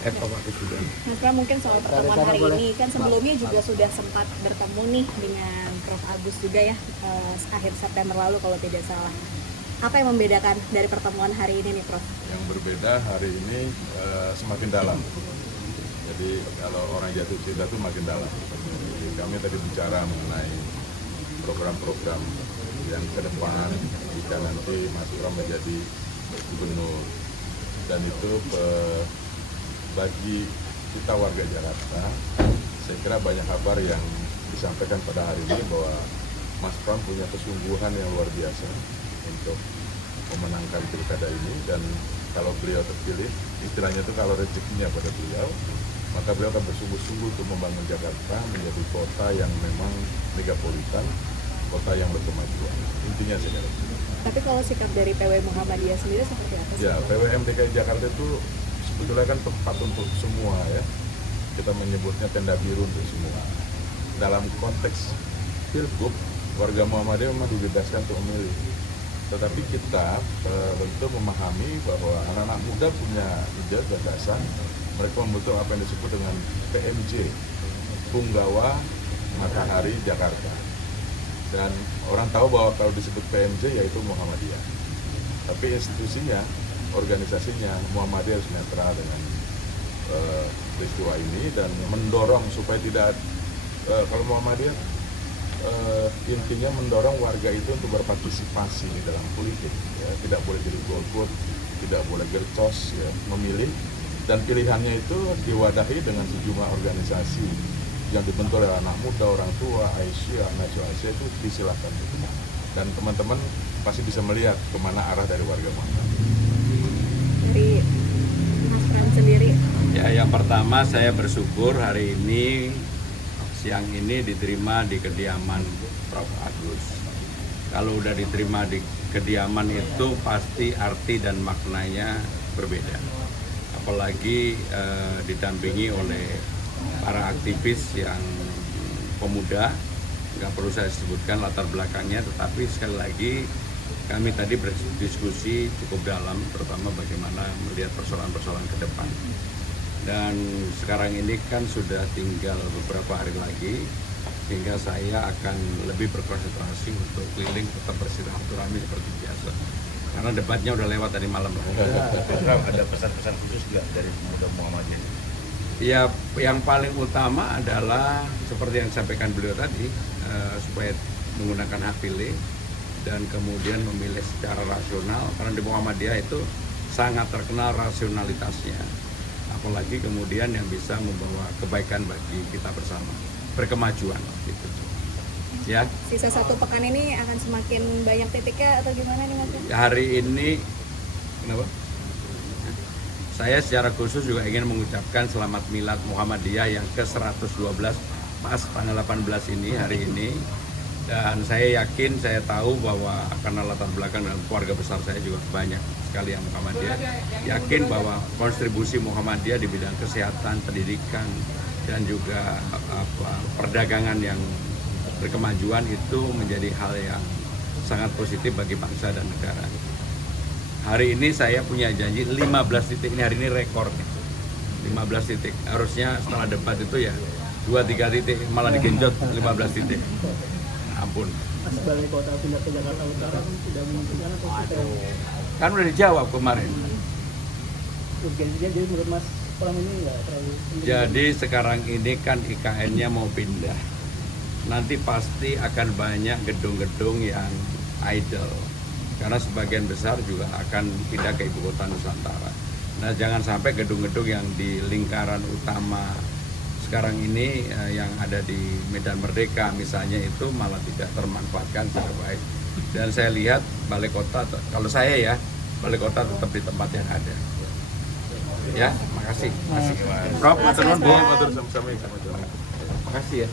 Bapak Presiden. Mas Pram, mungkin soal pertemuan hari ini kan sebelumnya juga sudah sempat bertemu nih dengan Prof. Agus juga ya, akhir September lalu kalau tidak salah. Apa yang membedakan dari pertemuan hari ini nih, Prof? Yang berbeda hari ini semakin dalam. Jadi kalau orang jatuh cinta itu makin dalam. Jadi kami tadi bicara mengenai program-program yang ke depan jika nanti Mas Pram menjadi gubernur, dan itu bagi kita warga Jakarta, saya kira banyak kabar yang disampaikan pada hari ini bahwa Mas Pram punya kesungguhan yang luar biasa untuk memenangkan pilkada ini, dan kalau beliau terpilih, istilahnya itu kalau rezekinya pada beliau, maka beliau akan bersungguh-sungguh untuk membangun Jakarta menjadi kota yang memang megapolitan, kota yang berkemajuan. Intinya saya kira. Tapi kalau sikap dari PW Muhammadiyah sendiri seperti apa sih? Ya, PWM DKI Jakarta itu sebetulnya kan tempat untuk semua ya. Kita menyebutnya tenda biru untuk semua. Dalam konteks pilgub, warga Muhammadiyah memang dibebaskan untuk memilih. Tetapi kita tentu memahami bahwa anak-anak muda punya ide gagasan, mereka membentuk apa yang disebut dengan PMJ, Punggawa Matahari Jakarta. Dan orang tahu bahwa kalau disebut PMJ yaitu Muhammadiyah. Tapi institusinya, organisasinya Muhammadiyah harus netral dengan peristiwa ini dan mendorong supaya tidak, kalau Muhammadiyah intinya mendorong warga itu untuk berpartisipasi di dalam politik, ya. Tidak boleh jadi golput, tidak boleh gercos, ya, memilih, dan pilihannya itu diwadahi dengan sejumlah organisasi yang dibentuk oleh anak muda, orang tua, Aisyah, Nasional Asia, itu disilahkan. Dan teman-teman pasti bisa melihat kemana arah dari warga Muhammadiyah. Dari Mas Pram sendiri? Ya, yang pertama saya bersyukur hari ini siang ini diterima di kediaman Prof. Agus. Kalau udah diterima di kediaman itu pasti arti dan maknanya berbeda. Apalagi didampingi oleh para aktivis yang pemuda, nggak perlu saya sebutkan latar belakangnya, tetapi sekali lagi kami tadi berdiskusi cukup dalam, terutama bagaimana melihat persoalan-persoalan ke depan. Dan sekarang ini kan sudah tinggal beberapa hari lagi, sehingga saya akan lebih berkonsentrasi untuk keliling tetap bersilaturahmi seperti biasa. Karena debatnya udah lewat tadi malam. Ada pesan-pesan khusus nggak dari pemuda Muhammadiyah? Ya, yang paling utama adalah seperti yang disampaikan beliau tadi, supaya menggunakan hak pilih dan kemudian memilih secara rasional, karena di Muhammadiyah itu sangat terkenal rasionalitasnya, apalagi kemudian yang bisa membawa kebaikan bagi kita bersama, berkemajuan gitu. Ya. Sisa satu pekan ini akan semakin banyak titiknya atau gimana nih Mas? Hari ini, kenapa? Saya secara khusus juga ingin mengucapkan selamat milad Muhammadiyah yang ke-112 pas tanggal 18 ini hari ini. Dan saya yakin, saya tahu bahwa karena latar belakang dan keluarga besar saya juga banyak sekali yang Muhammadiyah, yakin bahwa kontribusi Muhammadiyah di bidang kesehatan, pendidikan, dan juga perdagangan yang berkemajuan itu menjadi hal yang sangat positif bagi bangsa dan negara. Hari ini saya punya janji 15 titik, ini hari ini rekor nih. 15 titik, harusnya setelah debat itu ya 2-3 titik, malah digenjot 15 titik. Ampun. Mas, balai kota pindah ke Jakarta Utara tidak memungkinkan atau tidak? Kan udah dijawab kemarin. Urgensinya jadi menurut Mas Pram ini nggak terlalu penting? Jadi sekarang ini kan IKN-nya mau pindah. Nanti pasti akan banyak gedung-gedung yang idle. Karena sebagian besar juga akan pindah ke ibu kota Nusantara. Nah, jangan sampai gedung-gedung yang di lingkaran utama sekarang ini yang ada di Medan Merdeka misalnya itu malah tidak termanfaatkan secara baik. Dan saya lihat balai kota, kalau saya ya, balai kota tetap di tempat yang ada. Ya, makasih. Makasih. Prof, matur nuwun, Bu. Matur sama-sama. Makasih ya.